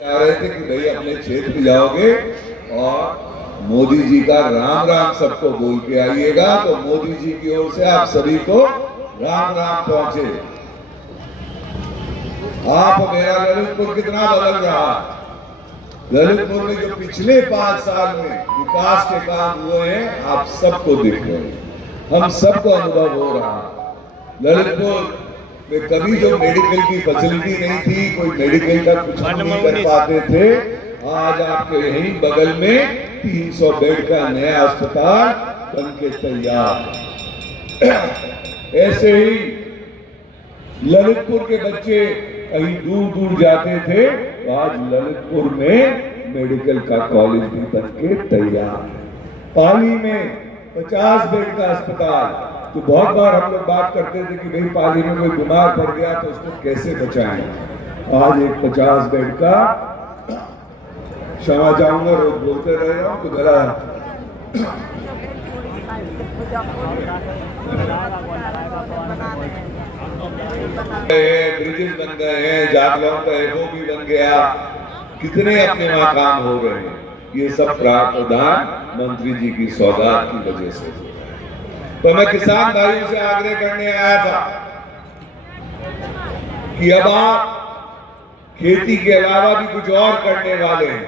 कह रहे थे कि भाई अपने क्षेत्र जाओगे और मोदी जी का राम राम सबको बोल के आइएगा। तो मोदी जी की ओर से आप सभी को राम राम पहुंचे। आप मेरा ललितपुर कितना बदल रहा है। ललितपुर में जो पिछले 5 साल में विकास के काम हुए हैं आप सबको दिख रहे हैं, हम सबको अनुभव हो रहा है। ललितपुर में कभी जो मेडिकल की फैसिलिटी नहीं थी, कोई मेडिकल का कुछ नहीं कर पाते थे, आज आपके यहीं बगल में 300 बेड का नया अस्पताल बन के तैयार। ऐसे ही ललितपुर के बच्चे कहीं दूर दूर जाते थे, तो आज ललितपुर में मेडिकल का कॉलेज भी बन के तैयार। पाली में 50 बेड का अस्पताल। तो बहुत बार हम लोग बात करते थे कि भाई पाली में कोई बीमार पड़ गया तो उसको कैसे बचाएं। आज एक 50 बेड का, क्षमा चाहूंगा रोज बोलते रह रहा हूं तो गला ब्रिजेस बन गए हैं, जागलाओं का एफओ भी बन गया, कितने अपने वहां काम हो गए हैं। ये सब प्रधानमंत्री जी की सौगात की वजह से। तो मैं किसान भाइयों से आग्रह करने आया था कि अब आप खेती के अलावा भी कुछ और करने वाले हैं।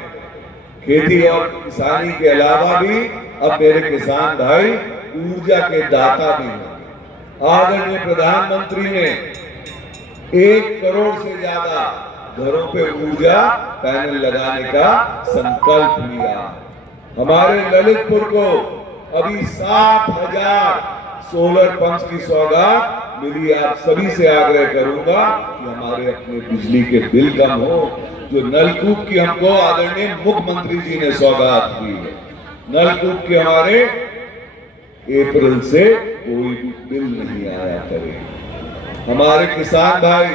खेती और किसानी के अलावा भी अब मेरे किसान भाई ऊर्जा के दाता भी हैं। आदरणीय प्रधानमंत्री ने 1 करोड़ से ज्यादा घरों पे ऊर्जा पैनल लगाने का संकल्प लिया। हमारे ललितपुर को अभी 7,000 सोलर पंप्स की सौगात मिली। आप सभी से आग्रह करूंगा कि हमारे अपने बिजली के बिल कम हो। जो नलकूप की हमको आदरणीय मुख्यमंत्री जी ने सौगात दी है, नलकूप के हमारे अप्रैल से कोई भी बिल नहीं आया करे। हमारे किसान भाई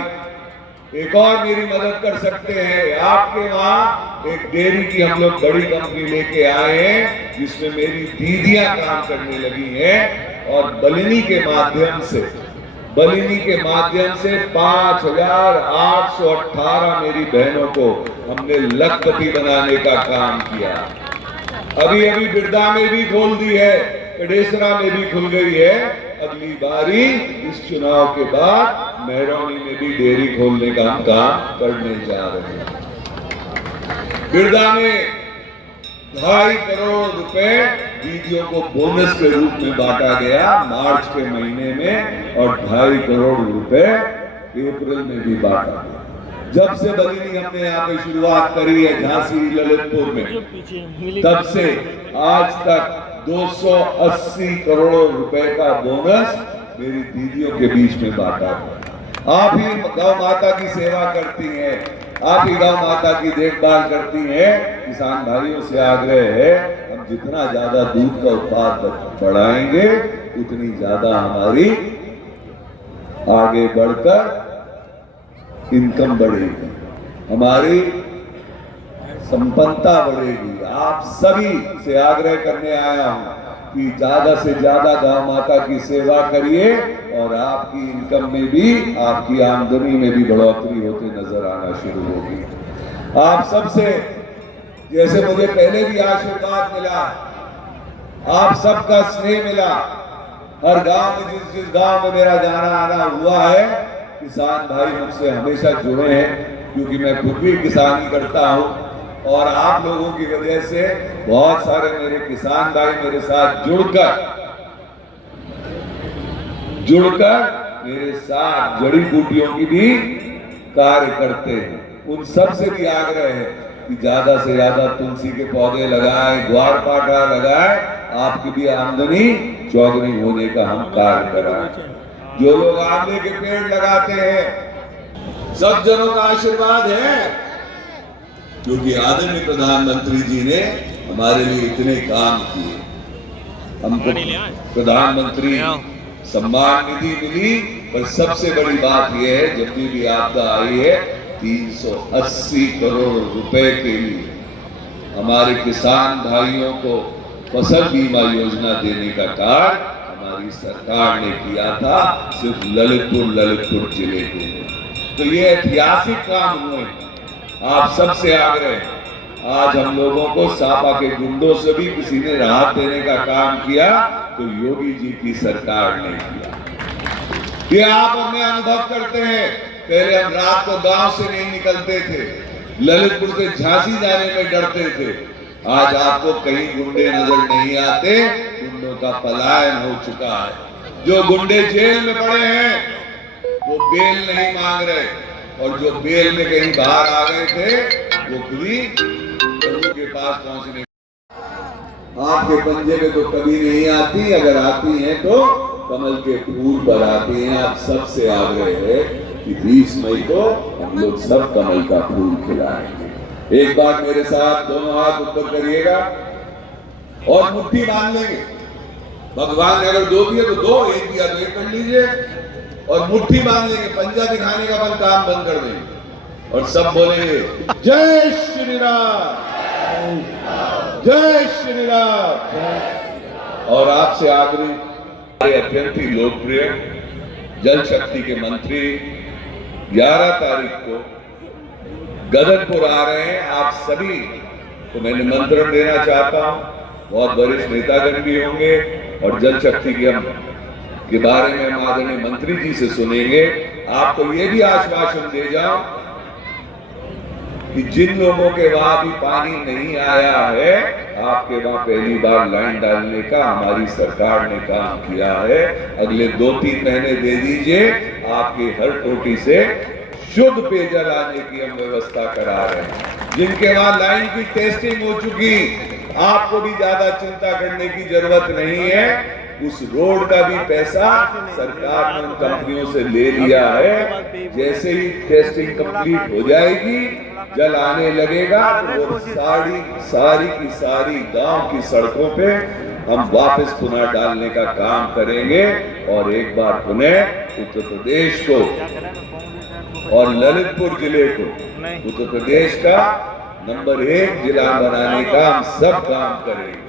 एक और मेरी मदद कर सकते हैं। आपके वहां एक डेयरी की हम लोग बड़ी कंपनी लेके आए हैं, जिसमें मेरी दीदियां काम करने लगी हैं और बलिनी के माध्यम से 5,818 मेरी बहनों को हमने लखपति बनाने का काम किया। अभी अभी बिरदा में भी खोल दी है, कडेसरा में भी खुल गई है। अगली बारी इस चुनाव के बाद मेहरौनी में भी डेयरी खोलने का हम काम करने जा रहे हैं। बिरदा में 2.5 करोड़ रुपए दीदियों को बोनस के रूप में बांटा गया मार्च के महीने में, और 2.5 करोड़ रुपए अप्रैल में भी बांटा गया। जब से बलिनी हमने यहाँ पे शुरुआत करी है झांसी ललितपुर में, तब से आज तक 280 करोड़ रुपए का बोनस मेरी दीदियों के बीच में बांटा गया। आप ही गौ माता की सेवा करती हैं, आप ही गौ माता की देखभाल करती हैं। किसान भाइयों से आग्रह है, हम जितना ज्यादा दूध का उत्पादन बढ़ाएंगे उतनी ज्यादा हमारी आगे बढ़कर इनकम बढ़ेगी, हमारी संपन्नता बढ़ेगी। आप सभी से आग्रह करने आया हूं कि ज्यादा से ज्यादा गौ माता की सेवा करिए और आपकी इनकम में भी, आपकी आमदनी में भी बढ़ोतरी होते नजर आना शुरू होगी। आप सबसे जैसे मुझे पहले भी आशीर्वाद मिला, आप सबका स्नेह मिला। हर गांव में जिस गांव में मेरा जाना आना हुआ है, किसान भाई मुझसे हमेशा जुड़े हैं, क्योंकि मैं खुद भी किसानी करता हूं। और आप लोगों की वजह से बहुत सारे मेरे किसान भाई मेरे साथ जुड़कर मेरे साथ जड़ी बूटियों की भी कार्य करते हैं। उन सब से भी आग्रह है कि ज्यादा से ज्यादा तुलसी के पौधे लगाएं, ग्वारपाठा लगाएं, आपकी भी आमदनी चौगुनी होने का हम कार्य कराएं। जो लोग आंवले के पेड़ लगाते हैं, सब जनों का आशीर्वाद है, क्योंकि आदरणीय प्रधानमंत्री जी ने हमारे लिए इतने काम किए। हमको प्रधानमंत्री सम्मान निधि मिली, पर सबसे बड़ी बात यह है, जब भी आपदा आई है 380 करोड़ रुपए के लिए हमारे किसान भाइयों को फसल बीमा योजना देने का कार्य हमारी सरकार ने किया था, सिर्फ ललितपुर जिले के लिए। तो ये ऐतिहासिक काम हुए। आप सबसे आग्रह है, आज हम लोगों को सापा के गुंडों से भी किसी ने राहत देने का काम किया तो योगी जी की सरकार ने किया। ये आप और मैं अनुभव करते हैं। पहले हम रात को गांव से नहीं निकलते थे, ललितपुर से झांसी जाने में डरते थे। आज आपको कहीं गुंडे नजर नहीं आते, गुंडों का पलायन हो चुका है। जो गुंडे जेल में पड़े हैं वो बेल नहीं मांग रहे, और जो बेल में कहीं बाहर आ गए थे वो खुदी प्रभु के पास पहुंचने। आपके पंजे में तो कभी नहीं आती, अगर आती हैं तो कमल के फूल पर आती हैं। आप सबसे आग्रह है कि 20 मई को हम लोग सब कमल का फूल खिलाएंगे। एक बार मेरे साथ दोनों हाथ ऊपर करिएगा और मुट्ठी बांध लेंगे। भगवान ने अगर 2 दिए तो 2, 1 दिया तो 1 कर लीजिए, और मुट्ठी बांध लेंगे। पंजा दिखाने का अपन काम बंद कर देंगे और सब बोलेंगे जय श्री राम, जय श्री राम। और आपसे आग्रह, अत्यंत ही लोकप्रिय जल शक्ति के मंत्री 11 तारीख को गदनपुर आ रहे हैं। आप सभी को मैं निमंत्रण देना चाहता हूं। बहुत वरिष्ठ नेतागण भी होंगे और जल शक्ति के बारे में हम आदरणीय मंत्री जी से सुनेंगे। आपको ये भी आश्वासन दे जाऊं कि जिन लोगों के वहां भी पानी नहीं आया है, आपके वहां पहली बार लाइन डालने का हमारी सरकार ने काम किया है। अगले 2-3 महीने दे दीजिए, आपकी हर टोटी से शुद्ध पेयजल आने की हम व्यवस्था करा रहे हैं। जिनके वहां लाइन की टेस्टिंग हो चुकी, आपको भी ज्यादा चिंता करने की जरूरत नहीं है। उस रोड का भी पैसा सरकार ने उन कंपनियों से ले लिया है। जैसे ही टेस्टिंग कंप्लीट हो जाएगी, जल आने लगेगा तो वो सारी की सारी गांव की सड़कों पे हम वापस पुनः डालने का काम करेंगे। और एक बार पुनः उत्तर प्रदेश को और ललितपुर जिले को उत्तर प्रदेश का नंबर 1 जिला बनाने का हम सब काम करेंगे।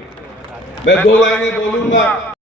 मैं 2 लाइनें बोलूंगा।